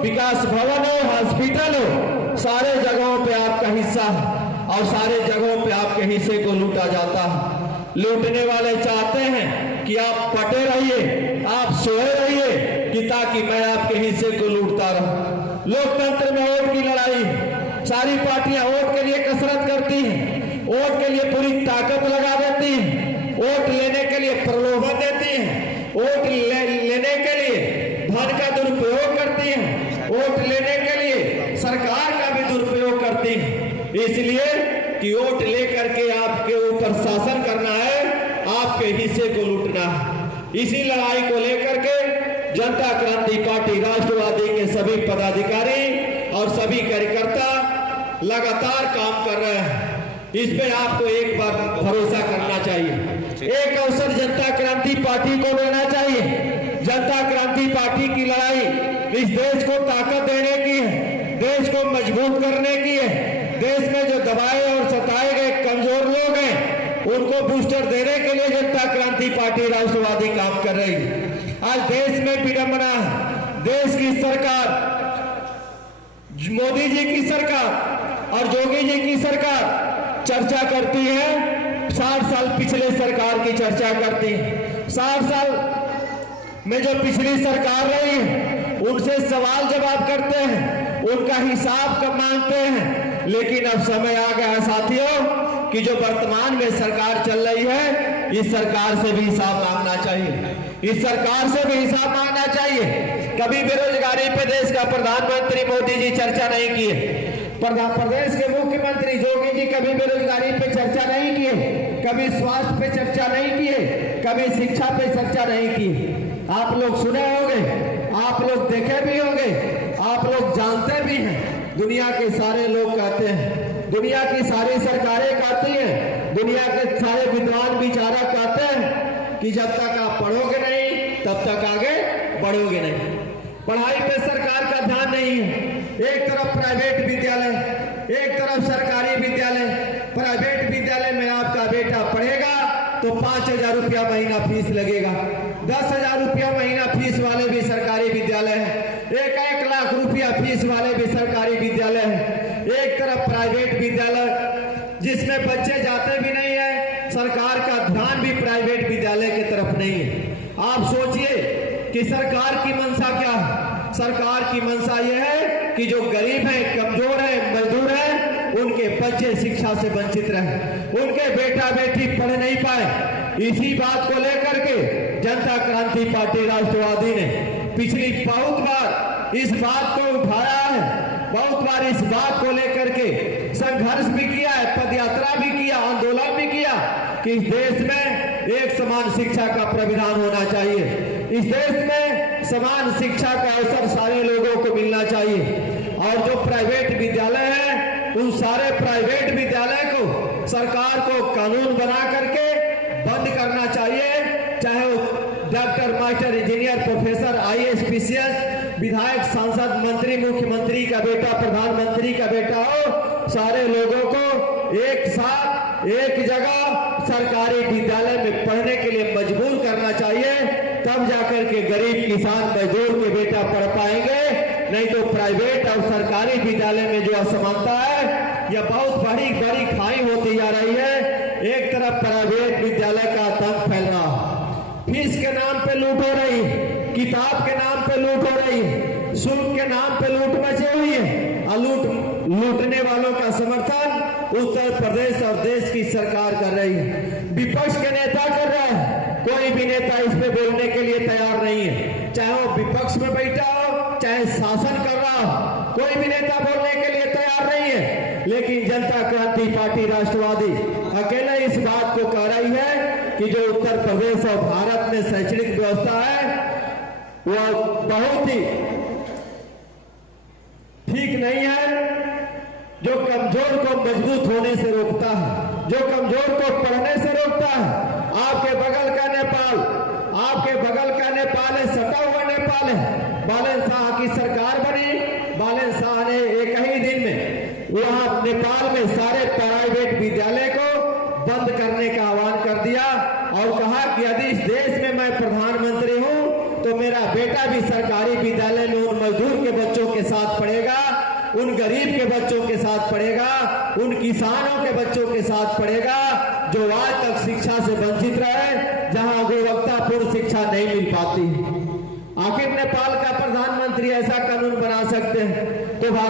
विकास भवन हो, हॉस्पिटल हो, सारे जगहों पे आपका हिस्सा है और सारे जगहों पे आपके हिस्से को लूटा जाता है। लूटने वाले चाहते हैं कि आप पटे रहिए, आप सोए रहिए कि ताकि मैं आपके हिस्से को लूटता रहूं। लोकतंत्र में वोट की लड़ाई, सारी पार्टियां वोट के लिए कसरत करती हैं, वोट के लिए पूरी ताकत लगा देती हैं, वोट लेने के लिए प्रलोभन देती हैं, वोट लेने के लिए धन का दुरुपयोग करती हैं, वोट लेने के लिए सरकार का भी दुरुपयोग करती हैं, इसलिए कि वोट लेकर के आपके ऊपर शासन करना है, आपके हिस्से को लूटना है। इसी लड़ाई को लेकर के जनता क्रांति पार्टी राष्ट्रवादी के सभी पदाधिकारी और सभी कार्यकर्ता लगातार काम कर रहे हैं। इस पे आपको एक बार भरोसा करना चाहिए। एक अवसर जनता क्रांति पार्टी को देना चाहिए। जनता क्रांति पार्टी की लड़ाई इस देश को ताकत देने की है, देश को मजबूत करने की है। देश में जो दबाए और सताए गए कमजोर लोग हैं उनको बूस्टर देने के लिए जनता क्रांति पार्टी राष्ट्रवादी काम कर रही है। आज देश में विडंबना है, देश की सरकार, मोदी जी की सरकार और योगी जी की सरकार चर्चा करती है, 60 साल पिछले सरकार की चर्चा करती है। 60 साल में जो पिछली सरकार रही है उनसे सवाल जवाब करते हैं, उनका हिसाब कब मांगते हैं। लेकिन अब समय आ गया है साथियों कि जो वर्तमान में सरकार चल रही है, इस सरकार से भी हिसाब मांगना चाहिए, इस सरकार से भी हिसाब मांगना चाहिए। कभी बेरोजगारी पे देश का प्रधानमंत्री मोदी जी चर्चा नहीं किए, प्रदेश के मुख्यमंत्री योगी जी कभी बेरोजगारी पे चर्चा नहीं किए, कभी स्वास्थ्य पे चर्चा नहीं किए, कभी शिक्षा पे चर्चा नहीं की। आप लोग सुने होंगे, आप लोग देखे भी होंगे, आप लोग जानते भी हैं। दुनिया के सारे लोग कहते हैं, दुनिया की सारी सरकारें कहती हैं, दुनिया के सारे विद्वान विचारक कहते हैं कि जब तक आप पढ़ोगे नहीं तब तक आगे बढ़ोगे नहीं। पढ़ाई पे सरकार का ध्यान नहीं है। एक तरफ प्राइवेट विद्यालय, एक तरफ सरकारी विद्यालय। प्राइवेट विद्यालय में आपका बेटा पढ़ेगा तो 5,000 रुपया महीना फीस लगेगा, 10,000 रुपया महीना फीस वाले भी सरकारी विद्यालय है, 1-1 लाख रुपया फीस वाले भी सरकारी विद्यालय है। एक तरफ प्राइवेट विद्यालय जिसमें बच्चे जाते भी नहीं है, सरकार का ध्यान भी प्राइवेट विद्यालय की तरफ नहीं है। आप सोचिए कि सरकार की मंशा क्या है। सरकार की मंशा यह है कि जो गरीब है, कमजोर है, मजदूर है, उनके बच्चे शिक्षा से वंचित रहे, उनके बेटा बेटी पढ़ नहीं पाए। इसी बात को लेकर के जनता क्रांति पार्टी राष्ट्रवादी ने पिछली बहुत बार इस बात को उठाया है, बहुत बार इस बात को लेकर के संघर्ष भी किया है, पदयात्रा भी किया, आंदोलन भी किया कि इस देश में एक समान शिक्षा का प्रावधान होना चाहिए, इस देश में समान शिक्षा का अवसर सारे लोगों को मिलना चाहिए। और जो प्राइवेट विद्यालय है उन सारे प्राइवेट विद्यालय को सरकार को कानून बना करके बंद करना चाहिए, चाहे वो doctor, master, engineer, professor, IAS, PCS, विधायक, सांसद, मंत्री, मुख्यमंत्री का बेटा, प्रधानमंत्री का बेटा हो, सारे लोगों को एक साथ एक जगह सरकारी विद्यालय में पढ़ने के लिए मजबूर करना चाहिए। तब जाकर के गरीब किसान मजदूर के बेटा पढ़ पाएंगे, नहीं तो प्राइवेट और सरकारी विद्यालय में जो असमानता है यह बहुत बड़ी बड़ी खाई होती जा रही है। एक तरफ प्राइवेट विद्यालय का आतंक फैल रहा, फीस के नाम पे लूट हो रही, किताब के नाम पे लूट हो रही, शुल्क के नाम पे लूट मची हुई है। और लूटने वालों का समर्थन उत्तर प्रदेश और देश की सरकार कर रही है, विपक्ष के नेता कर रहा है। कोई भी नेता इस पे बोलने के लिए तैयार नहीं है, चाहे वो विपक्ष में बैठा हो, चाहे शासन कर रहा हो, कोई भी नेता बोलने के लिए तैयार नहीं है। लेकिन जनता क्रांति पार्टी राष्ट्रवादी अकेले इस बात को कह रही है कि जो उत्तर प्रदेश और भारत में शैक्षणिक व्यवस्था है वो बहुत ही ठीक नहीं है, जो कमजोर को मजबूत होने से रोकता है, जो कमजोर को पढ़ने से रोकता है। आपके बगल का नेपाल, आपके बगल का नेपाल है, सटा हुआ नेपाल है। बालन शाह की सरकार बनी, बालन शाह ने एक ही दिन में वहां नेपाल में सारे प्राइवेट विद्यालय को बंद करने का आह्वान कर दिया और कहा कि यदि इस देश में मैं प्रधानमंत्री हूं तो मेरा बेटा भी सरकारी विद्यालय में उन मजदूर के बच्चों के उन गरीब के बच्चों के साथ पड़ेगा, उन किसानों के बच्चों के साथ पड़ेगा जो आज तक शिक्षा से वंचित रहे, जहां गुणवत्तापूर्ण शिक्षा नहीं मिल पाती। आखिर नेपाल का प्रधानमंत्री ऐसा कानून बना सकते हैं तो भारत